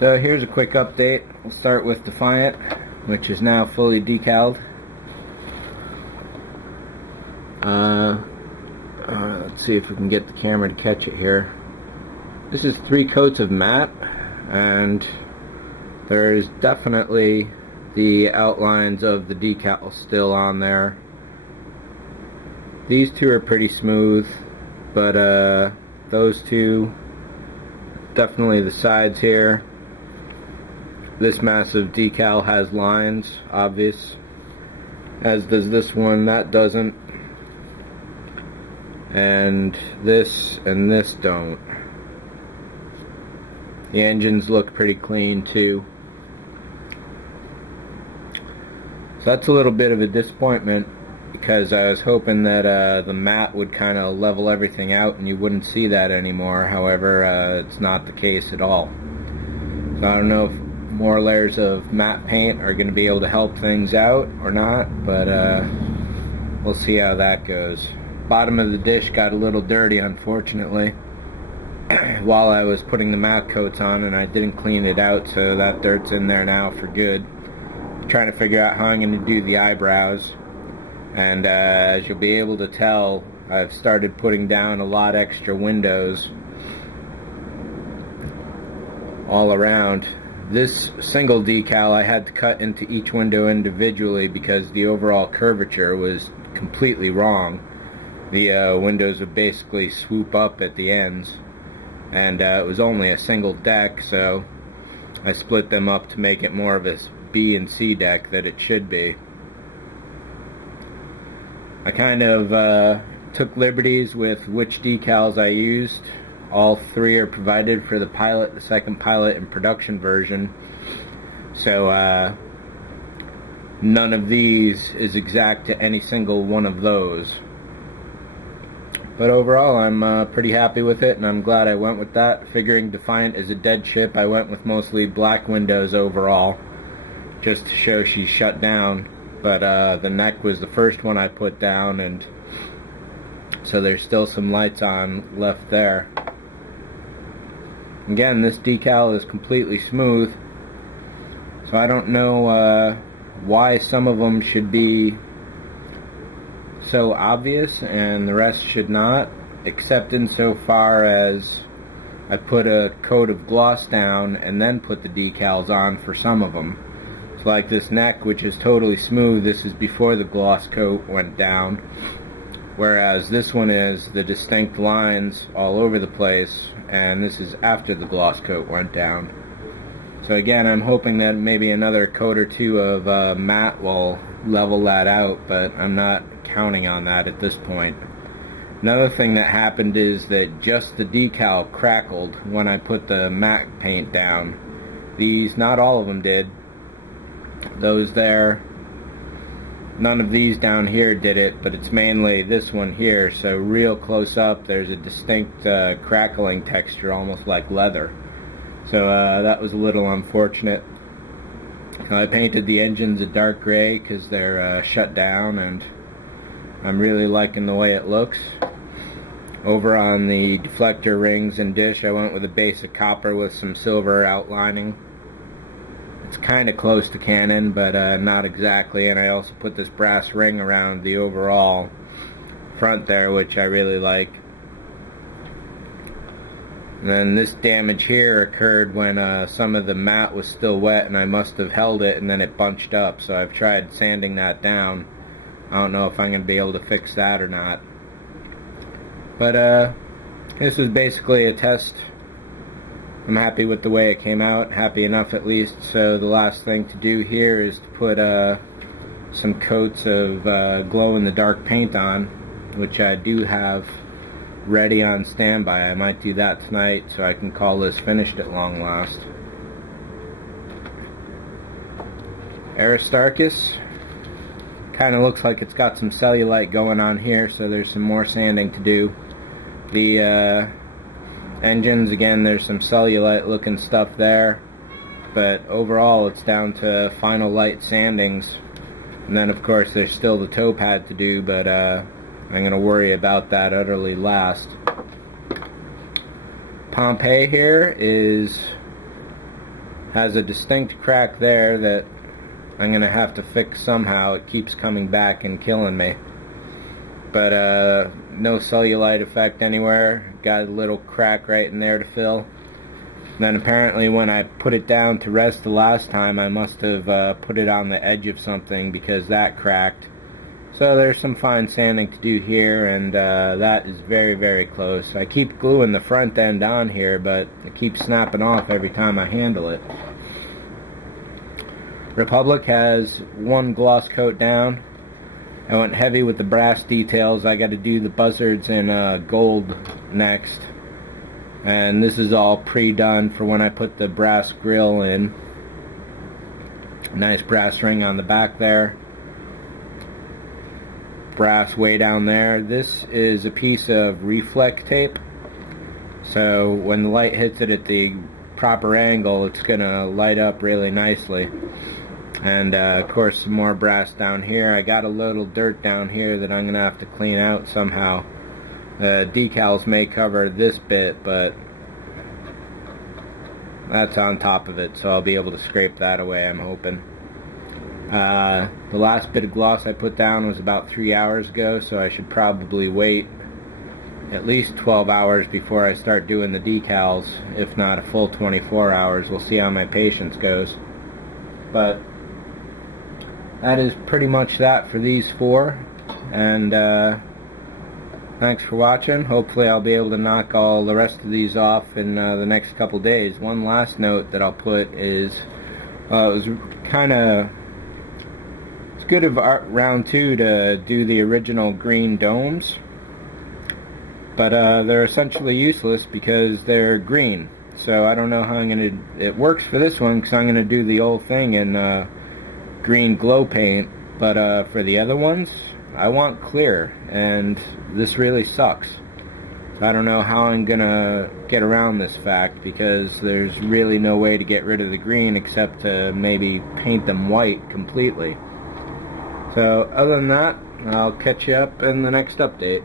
So here's a quick update. We'll start with Defiant, which is now fully decaled. Let's see if we can get the camera to catch it here. This is 3 coats of matte, and there's definitely the outlines of the decal still on there. These two are pretty smooth, but those two, definitely the sides here. This massive decal has lines, obvious, as does this one. That doesn't, and this don't. The engines look pretty clean too. So that's a little bit of a disappointment, because I was hoping that the matte would kind of level everything out and you wouldn't see that anymore. However, it's not the case at all. So I don't know if more layers of matte paint are going to be able to help things out or not, but we'll see how that goes. Bottom of the dish got a little dirty, unfortunately, while I was putting the matte coats on, and I didn't clean it out, so that dirt's in there now for good. I'm trying to figure out how I'm going to do the eyebrows, and as you'll be able to tell, I've started putting down a lot extra windows all around. This single decal I had to cut into each window individually because the overall curvature was completely wrong. The windows would basically swoop up at the ends, and it was only a single deck, so I split them up to make it more of a B and C deck that it should be. I kind of took liberties with which decals I used. All 3 are provided for the pilot, the second pilot, and production version. So none of these is exact to any single one of those. But overall, I'm pretty happy with it, and I'm glad I went with that. Figuring Defiant is a dead ship, I went with mostly black windows overall, just to show she's shut down. But the neck was the first one I put down, and so there's still some lights on left there. Again, this decal is completely smooth, so I don't know why some of them should be so obvious and the rest should not, except insofar as I put a coat of gloss down and then put the decals on for some of them. So like this neck, which is totally smooth, this is before the gloss coat went down, whereas this one is the distinct lines all over the place, and this is after the gloss coat went down. So again, I'm hoping that maybe another coat or two of matte will level that out, but I'm not counting on that at this point. Another thing that happened is that just the decal crackled when I put the matte paint down. These, not all of them did. Those there, none of these down here did it, but it's mainly this one here. So real close up, there's a distinct crackling texture, almost like leather. So that was a little unfortunate. I painted the engines a dark gray because they're shut down, and I'm really liking the way it looks. Over on the deflector rings and dish, I went with a base of copper with some silver outlining. It's kind of close to Canon, but not exactly, and I also put this brass ring around the overall front there, which I really like. And then this damage here occurred when some of the matte was still wet, and I must have held it and then it bunched up, so I've tried sanding that down. I don't know if I'm going to be able to fix that or not. But this is basically a test. I'm happy with the way it came out, happy enough at least. So the last thing to do here is to put some coats of glow-in-the-dark paint on, which I do have ready on standby. I might do that tonight so I can call this finished at long last. Aristarchus kind of looks like it's got some cellulite going on here, so there's some more sanding to do. The engines, again, there's some cellulite looking stuff there, but overall it's down to final light sandings. And then of course there's still the toe pad to do, but I'm going to worry about that utterly last. Pompeii here is Has a distinct crack there that I'm gonna have to fix somehow. It keeps coming back and killing me. But no cellulite effect anywhere. Got a little crack right in there to fill. Then apparently when I put it down to rest the last time, I must have put it on the edge of something because that cracked. So there's some fine sanding to do here, and that is very, very close. I keep gluing the front end on here, but it keeps snapping off every time I handle it. Republic has one gloss coat down. I went heavy with the brass details. I got to do the buzzards in gold next. And this is all pre-done for when I put the brass grill in. Nice brass ring on the back there. Brass way down there. This is a piece of reflect tape. So when the light hits it at the proper angle, it's going to light up really nicely. And of course some more brass down here. I got a little dirt down here that I'm going to have to clean out somehow. The decals may cover this bit, but that's on top of it, so I'll be able to scrape that away, I'm hoping. The last bit of gloss I put down was about 3 hours ago, so I should probably wait at least 12 hours before I start doing the decals, if not a full 24 hours. We'll see how my patience goes. But that is pretty much that for these four, and thanks for watching. Hopefully I'll be able to knock all the rest of these off in the next couple days. One last note that I'll put is it was kind of, it's good of round 2 to do the original green domes, but they're essentially useless because they're green. So I don't know how I'm going to, it works for this one because I'm going to do the whole thing in green glow paint, but for the other ones I want clear, and this really sucks. So I don't know how I'm gonna get around this fact, because there's really no way to get rid of the green except to maybe paint them white completely. So other than that, I'll catch you up in the next update.